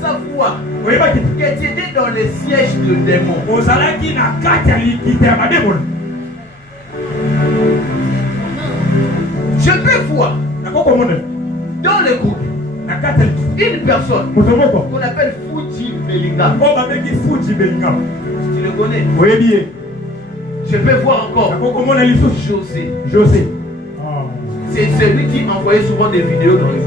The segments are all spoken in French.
savoir que tu étais dans les sièges de démons. Je peux voir dans le groupe une personne qu'on appelle Fuji Bellingham. Tu le connais? Oui, bien. Je peux voir encore José. José. C'est celui qui envoyait souvent des vidéos dans les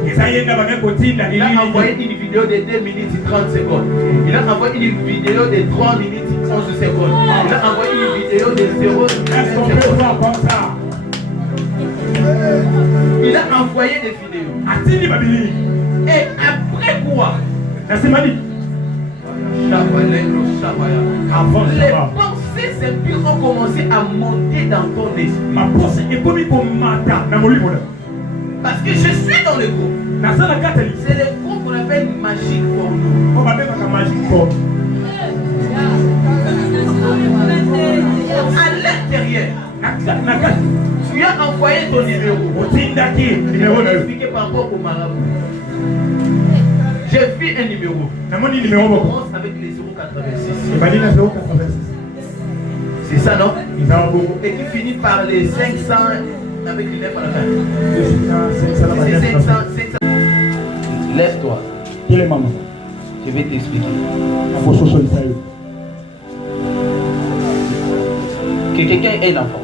groupes. Il a envoyé une vidéo de 2 minutes et 30 secondes. Il a envoyé une vidéo de 3 minutes et 11 secondes. Il a envoyé une vidéo de 0 secondes. Il a envoyé des vidéos. Et après quoi? Les pensées impures ont commencé à monter dans ton esprit. Parce que je suis dans le groupe. C'est le groupe qu'on appelle Magic Porno. À l'intérieur, tu as envoyé ton numéro. Je vais expliquer par rapport au marabout. J'ai vu un numéro. Il commence avec les 086. C'est ça, non? Et qui finit par les 500 avec les 9 à la fin. C'est 500. Lève-toi. Je vais t'expliquer. Que quelqu'un ait l'enfant.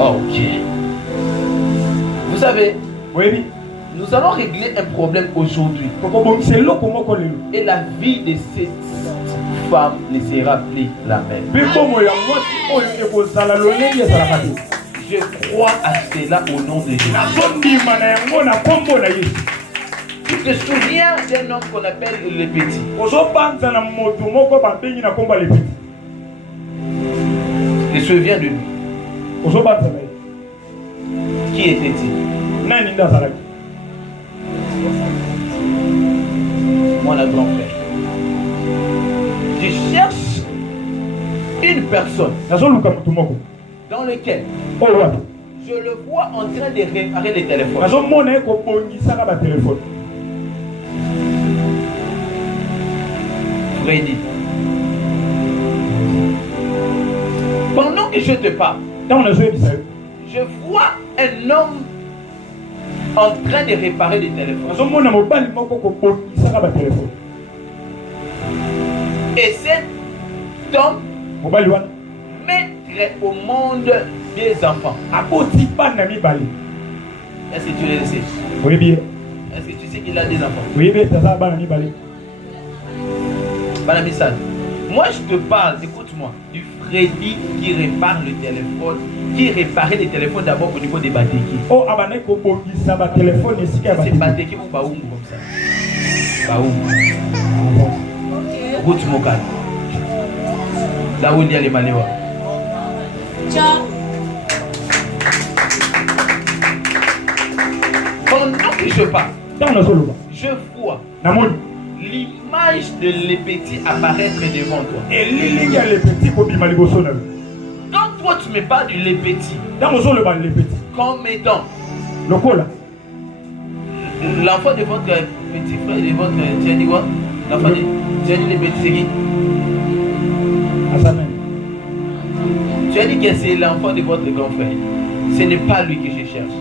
Ok. Vous savez, nous allons régler un problème aujourd'hui. Et la vie de cette femme ne sera plus la même. Je crois à cela au nom de Jésus. Tu te souviens d'un homme qu'on appelle le petit? Tu te souviens de lui? Qui était-il? Moi, la grand frère. Je cherche une personne dans laquelle je le vois en train de réparer les téléphones. Freddy. Pendant que je te parle, je vois un homme en train de réparer des téléphones. Et cet homme mettrait au monde des enfants. Est-ce que tu le sais? Oui, bien. Est-ce que tu sais qu'il a des enfants? Oui, bien. Moi, je te parle, écoute-moi, du Freddy qui répare le téléphone, qui réparait les téléphones d'abord au niveau des Bateki. Oh, c'est Bateki ou Baoum comme ça. Baoum. Route Mokal. Là où il y a les Maléois. Ciao. Pendant que je parle, je vois l'image de les petits apparaître devant toi. Quand toi tu me parles du les petits, comme étant l'enfant de votre petit frère, de votre... Tu as dit quoi? L'enfant de... Tu as dit les petits, c'est qui? Tu as dit que c'est l'enfant de votre grand frère. Ce n'est pas lui que je cherche.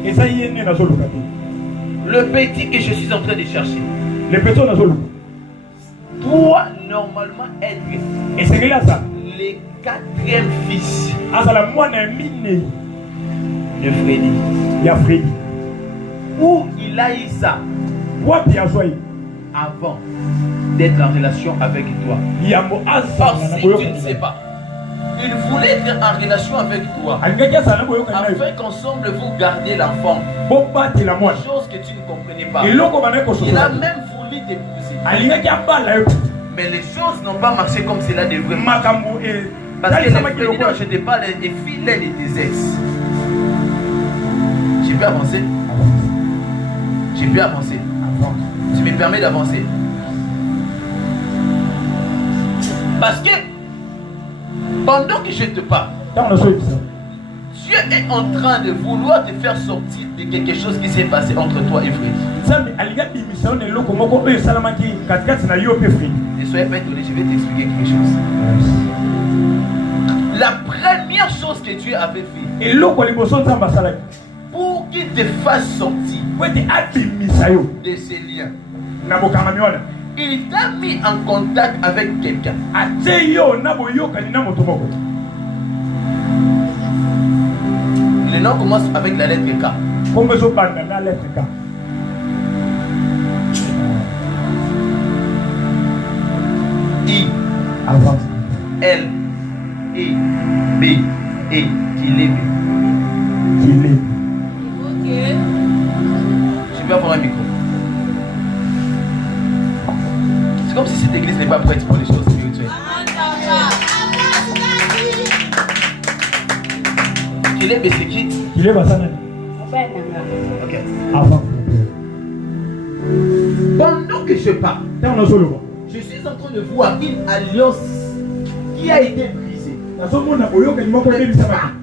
Le petit que je suis en train de chercher. Doit normalement être le 4e fils de Freddy. Où il a eu ça avant d'être en relation avec toi. Or, si tu ne sais pas, il voulait être en relation avec toi afin qu'ensemble vous gardiez l'enfant. Chose que tu ne comprenais pas. Il a même voulu t'épouser. Mais les choses n'ont pas marché comme cela devrait. Parce que les Freddy dont je te parle est fidèle de tes ex. Tu peux avancer? Tu peux avancer? Tu me permets d'avancer? Parce que pendant que je te parle, Dieu est en train de vouloir te faire sortir de quelque chose qui s'est passé entre toi et Fred. Ne soyez pas étonné, je vais t'expliquer quelque chose. La première chose que Dieu avait fait pour qu'il te fasse sortir de ces liens, il t'a mis en contact avec quelqu'un. Le nom commence avec la lettre K. I, L, E, B, E, Kilebe. Ok. Je vais avoir un micro. C'est comme si cette église n'est pas prête pour les choses spirituelles. Kilebe, c'est qui? Ok. Pendant que je parle, je suis en train de voir une alliance qui a été brisée. Pas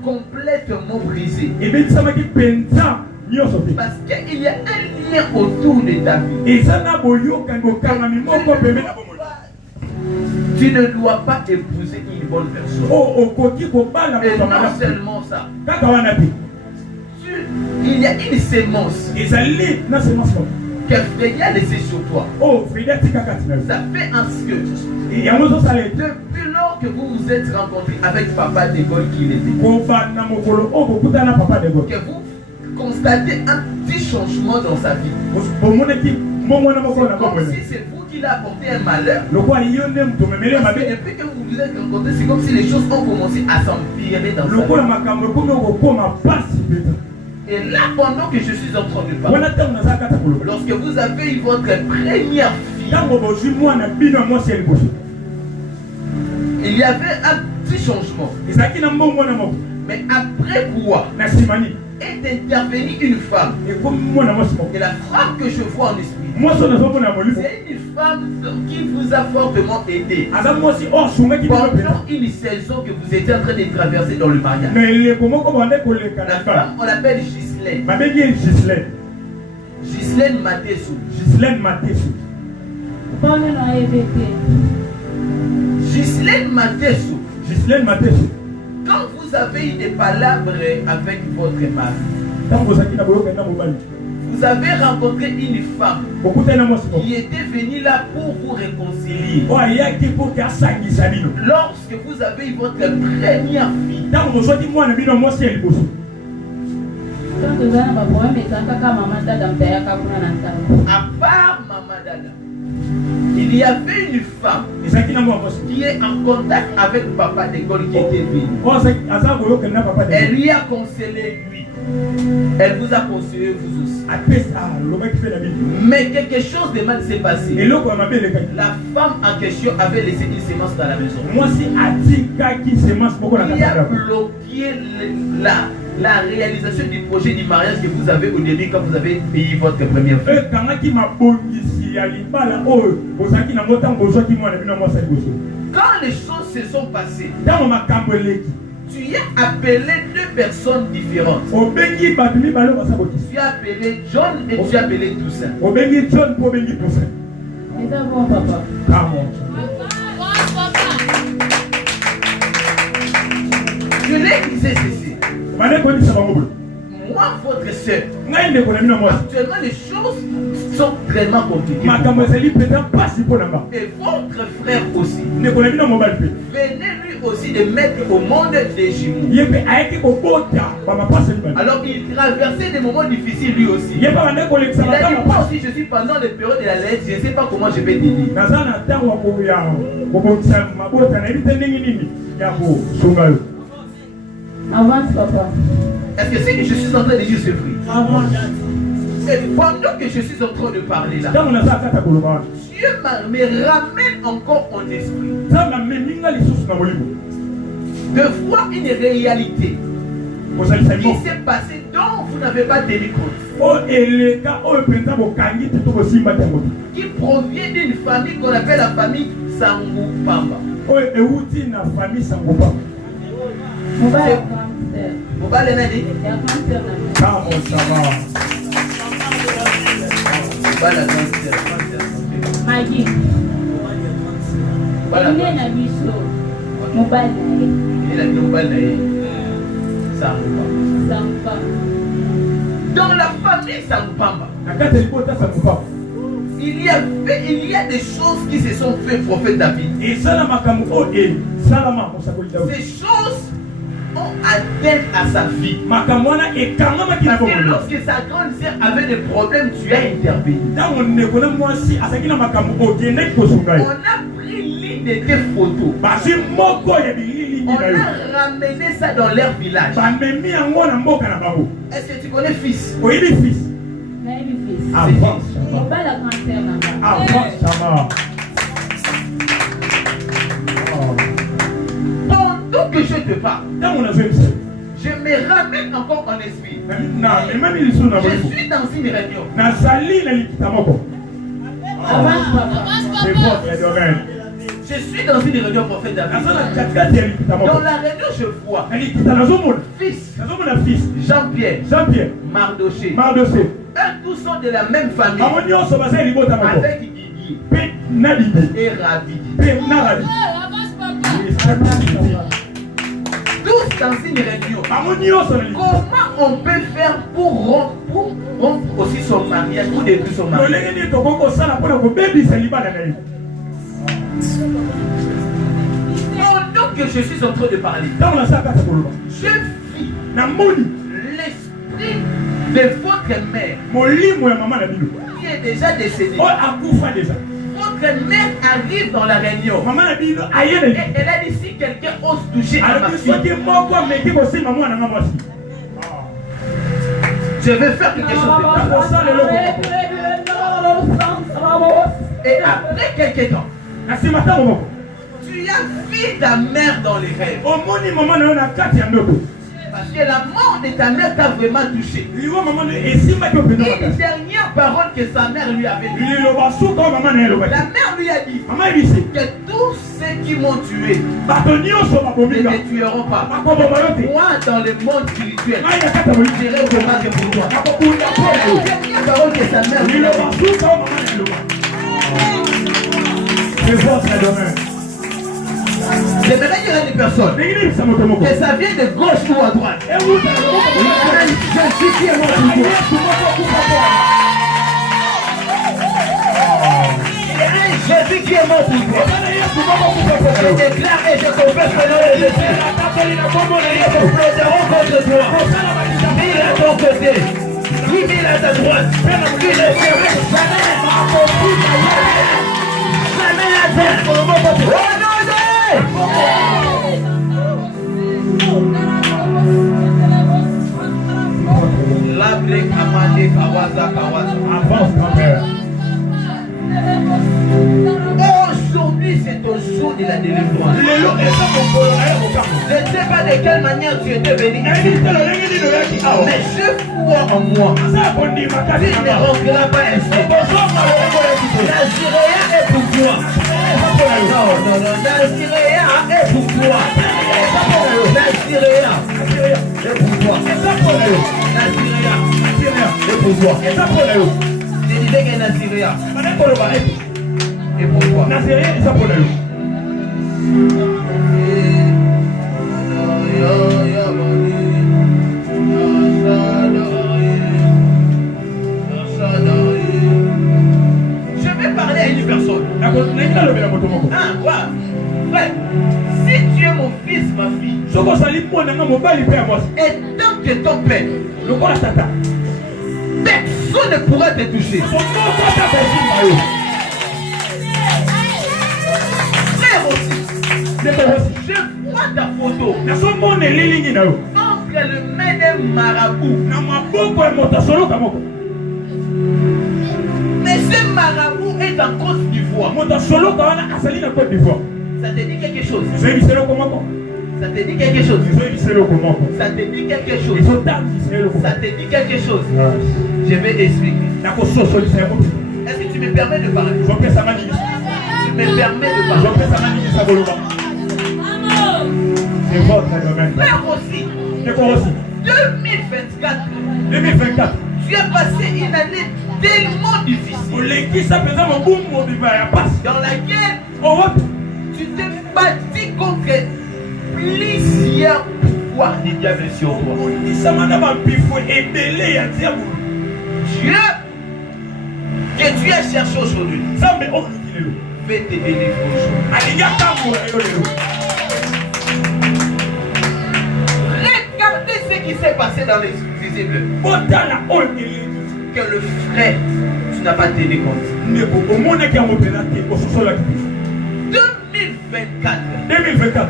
complètement brisée. Parce qu'il y a un lien autour de ta vie. Tu ne dois pas épouser une bonne personne. Et non seulement ça. Il y a une sémence que Freddy a laissé sur toi. Ça fait un ce que depuis lors que vous vous êtes rencontrés avec Papa de Gaulle qu'il était, que vous constatez un petit changement dans sa vie. C'est comme si c'est vous qui l'a apporté un malheur. Parce que depuis que vous vous êtes rencontrés, c'est comme si les choses ont commencé à s'empirer dans sa vie. Et là, pendant que je suis en train de parler, lorsque vous avez eu votre première fille, il y avait un petit changement. Mais après quoi est intervenue une femme. Et la femme que je vois en esprit, c'est une femme qui vous a fortement aidé pendant une saison que vous étiez en train de traverser dans le mariage. La femme, on l'appelle Ghislaine. Ghislaine Matessou. Ghislaine Matessou. Quand vous avez eu des palabres avec votre mari, vous avez rencontré une femme qui était venue là pour vous réconcilier. Lorsque vous avez eu votre première fille, à part Maman Dada, il y avait une femme qui est en contact avec Papa de Gaulle qui était venu. Elle lui a conseillé lui. Elle vous a conseillé vous aussi. Mais quelque chose de mal s'est passé. La femme en question avait laissé une sémence dans la maison. Il a bloqué la réalisation du projet du mariage que vous avez au début quand vous avez payé votre première fille. Quand les choses se sont passées, tu as appelé deux personnes différentes. Tu as appelé John et tu as appelé Toussaint. Je l'ai dit ceci. Moi, votre soeur, actuellement les choses sont vraiment compliquées. Et votre frère aussi. Venez lui aussi de mettre au monde des jumeaux. Alors il traversait des moments difficiles lui aussi. Il a dit moi aussi je suis pendant les périodes de la lettre, je ne sais pas comment je vais t'aider. Avance, papa. Est-ce que c'est que je suis en train de dire ce bruit? Et pendant que je suis en train de parler là, Dieu me ramène encore en esprit de voir une réalité qui s'est passée dont vous n'avez pas tenu compte, qui provient d'une famille qu'on appelle la famille Sangou Pamba. cancer. Mobile est né. Il y a cancer là. Kamo sama. Mobile a cancer. Maggie. Il est na biso. Mobile. Il a dit mobile. Sampa. Dans la famille Sampamba, il y a des choses qui se sont faites, prophète David. Ces choses ont atteint à sa vie. Parce que lorsque sa grande sœur avait des problèmes, tu as intervenu. On a pris l'une de tes photos. On a ramené ça dans leur village. Est-ce que tu connais fils? Oui, fils. Avant. Pas la cancer là. Avant, ça va. Pendant que je te parle, je me ramène encore en esprit. Je suis dans une réunion. C'est votre domaine. Je suis dans une réunion, prophète David. Dans la réunion, je vois fils Jean-Pierre, Mardoché. Eux tous sont de la même famille. Avec Guigui et Ravi. Tous dans une réunion. Comment on peut faire pour rompre aussi son mariage, pour détruire son mariage? Pendant que je suis en train de parler, je vis l'esprit de votre mère qui est déjà décédée. Votre mère arrive dans la réunion et elle a dit si quelqu'un ose toucher à ma fille, je vais faire quelque chose de ça. Et après quelques temps, tu as vu ta mère dans les rêves. Parce que la mort de ta mère t'a vraiment touché. Une dernière parole que sa mère lui avait dit. La mère lui a dit que tous ceux qui m'ont tué ne te tueront pas. Moi, dans le monde spirituel, j'irai combattre pour toi. La dernière parole que sa mère lui a dit. C'est votre domaine. J'aimerais dire à une personne que ça vient de gauche ou à droite. Je suis qui est mon Jésus qui est mort pour toi. Je déclare et je confesse que dans les esprits comploteront contre toi. 1000 à ton côté, 10 000 à ta droite. Tu ne seras jamais la terre. Oh non! Aujourd'hui c'est ton jour de la délivrance. Je ne sais pas de quelle manière tu étais venu ici, mais je crois en moi. Tu ne rentreras pas ainsi. La Syria est pour toi. Non, la Syria est pour toi. La Syria est pour toi. La Syria est pour toi. Je disais que la Syria est pour toi. Je vais parler à une personne. Ah, quoi? Frère, si tu es mon fils, ma fille, et tant que ton père, personne ne pourra te toucher. Frère aussi, je vois ta photo entre le main d'un marabout. Mais ce marabout est en Côte d'Ivoire. Ça te dit quelque chose? Ça te dit quelque chose? Ça te dit quelque chose? Ça te dit quelque chose? Je vais expliquer. Est-ce que tu me permets de parler? Tu me permets de parler? C'est votre domaine. Frère aussi, 2024. Tu as passé une année tellement difficile dans laquelle tu t'es battu contre plusieurs pouvoirs du diable sur toi. Dieu que tu as cherché aujourd'hui fait te délivrer aujourd'hui. Regardez ce qui s'est passé dans les visibles. Que le frère, tu n'as pas tenu compte. 2024.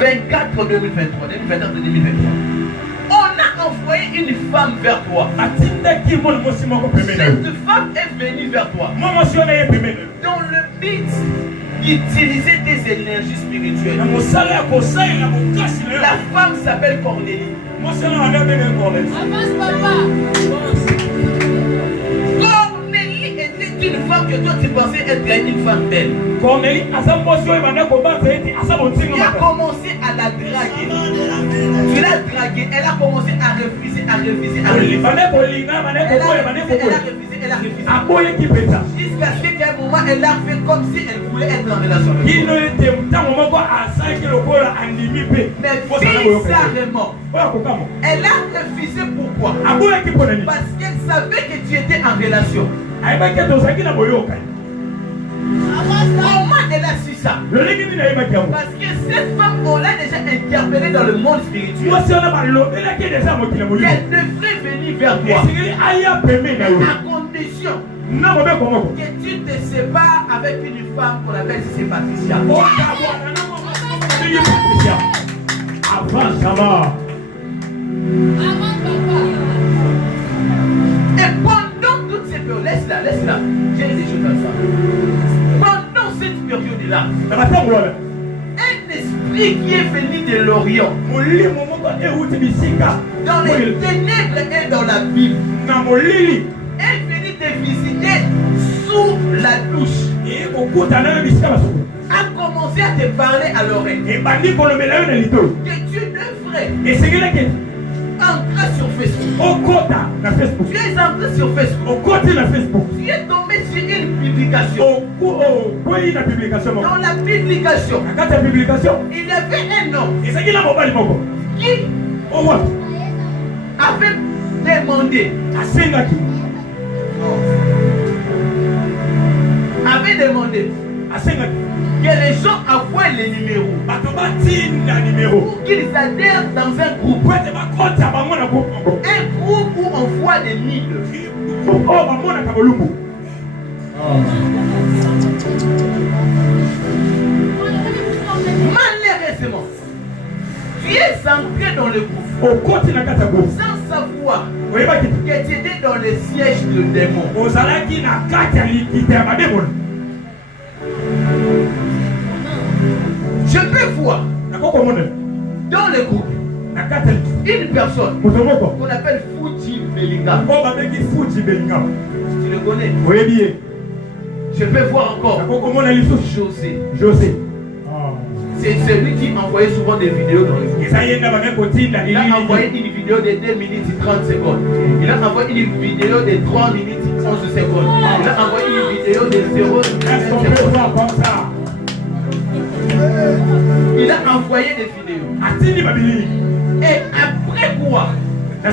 24 2023, 2024 2023. On a envoyé une femme vers toi. Cette femme est venue vers toi dans le but d'utiliser tes énergies spirituelles. La femme s'appelle Cornélie. Cornélie était une femme que toi tu pensais être une femme belle. Cornélie, tu as commencé à la draguer. Tu l'as draguée, elle a commencé à refuser, à refuser, à refuser. Elle a refusé. Jusqu'à ce qu'à un moment, elle a fait comme si elle voulait être en relation avec toi. Mais bizarrement, elle a refusé pourquoi? Parce qu'elle savait que tu étais en relation. Comment elle a su ça? Parce que cette femme, on l'a déjà interpellée dans le monde spirituel. Elle devrait venir vers toi. À condition que tu te sépares avec une femme qu'on appelle Patricia. Et pendant toute cette période, laisse-la. J'ai des choses comme ça. Pendant cette période-là, un esprit qui est venu de l'Orient, dans les ténèbres et dans la Bible, est venu te visiter sous la douche. A commencé à te parler à l'oreille. Que tu devrais entrer sur Facebook. Tu es entré sur Facebook. Tu es tombé sur une publication. Dans la publication, il y avait un homme qui avait demandé que les gens envoient les numéros pour qu'ils adhèrent dans un groupe. Un groupe où on voit des mille. Malheureusement, tu es entré dans le groupe sans savoir que tu étais dans le siège de démons. Je peux voir dans le groupe une personne qu'on appelle Fuji Bellingham. Tu le connais? Je peux voir encore José. C'est celui qui envoyait souvent des vidéos dans le groupe. Il a envoyé une vidéo de 2 minutes et 30 secondes. Il a envoyé une vidéo de 3 minutes et 11 secondes. Il a envoyé une vidéo de 0 secondes. Il a envoyé des vidéos. Et après quoi? Les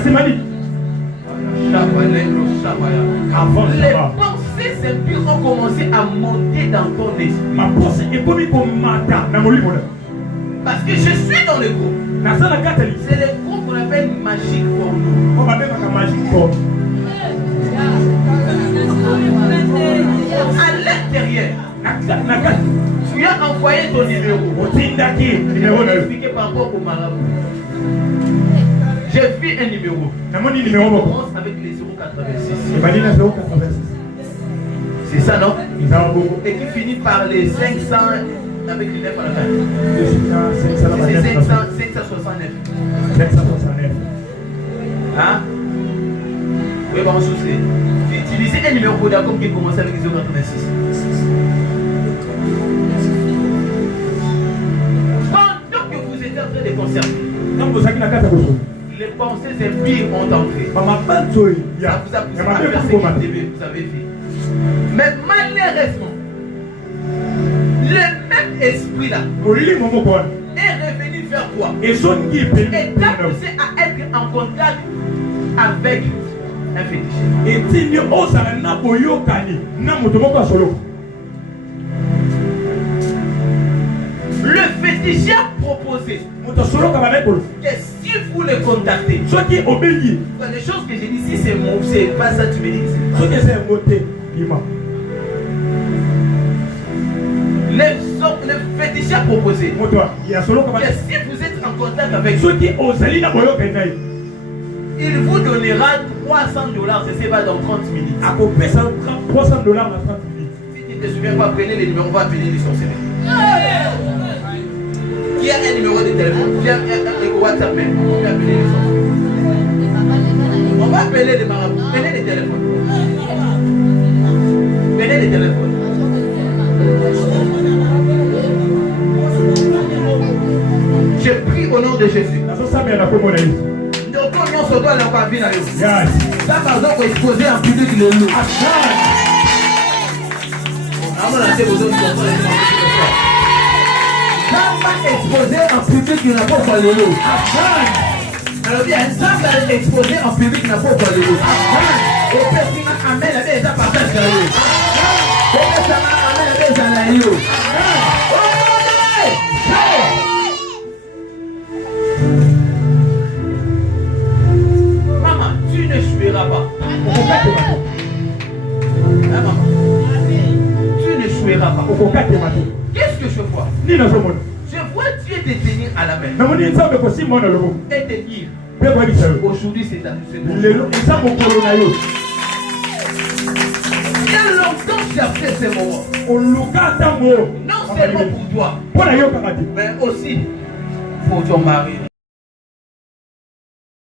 pensées impures ont commencé à monter dans ton esprit. Parce que je suis dans le groupe. C'est le groupe qu'on appelle Magic Porno. À l'intérieur, tu as envoyé ton numéro. Je vais expliquer par rapport au marabout. J'ai vu un numéro. Il commence avec les 086. C'est ça, non? Et qui finit par les 500 avec les 9 à la fin. C'est 569. Hein? Oui, bon, souci. J'ai utilisé un numéro Vodacom qui commence avec les 086. train de concerter. Les pensées impies ont entré. Ça vous a poussé à faire ce que vous avez fait. Mais malheureusement, le même esprit-là est revenu vers toi. Et t'a poussé à être en contact avec un féticheur. Le féticheur proposé que si vous le contactez, les choses que j'ai dit, si c'est pas ça, tu me dis que c'est pas. Le féticheur proposé que si vous êtes en contact avec lui, il vous donnera $300, je sais pas, dans 30 minutes. $300 dans 30 minutes. Si tu ne te souviens pas, prenez les numéros, on va appeler les sorcières. Qui a un numéro de téléphone? Qui a un WhatsApp même? On va appeler les sorcières. On va appeler les marabouts. Prenez les téléphones. Prenez les téléphones. Je prie au nom de Jésus. Donc, on se doit la vie. Ça, par exemple, exposer en public le loup. Ça va exposer en public, il n'a pas quoi le loup. Alors bien, ça va exposer en public, il n'a pas quoi le loup. Et puis, amen, la belle, ça partage le loup. Et puis, ça amen, la belle, ça la loup. Maman, tu ne joueras pas. Maman, tu ne joueras pas. Qu'est-ce que je vois? Je vois Dieu te tenir à la main. Et te dire, aujourd'hui c'est ta journée. Il y a longtemps que j'ai fait ce moment. Non seulement pour toi, mais aussi pour ton mari.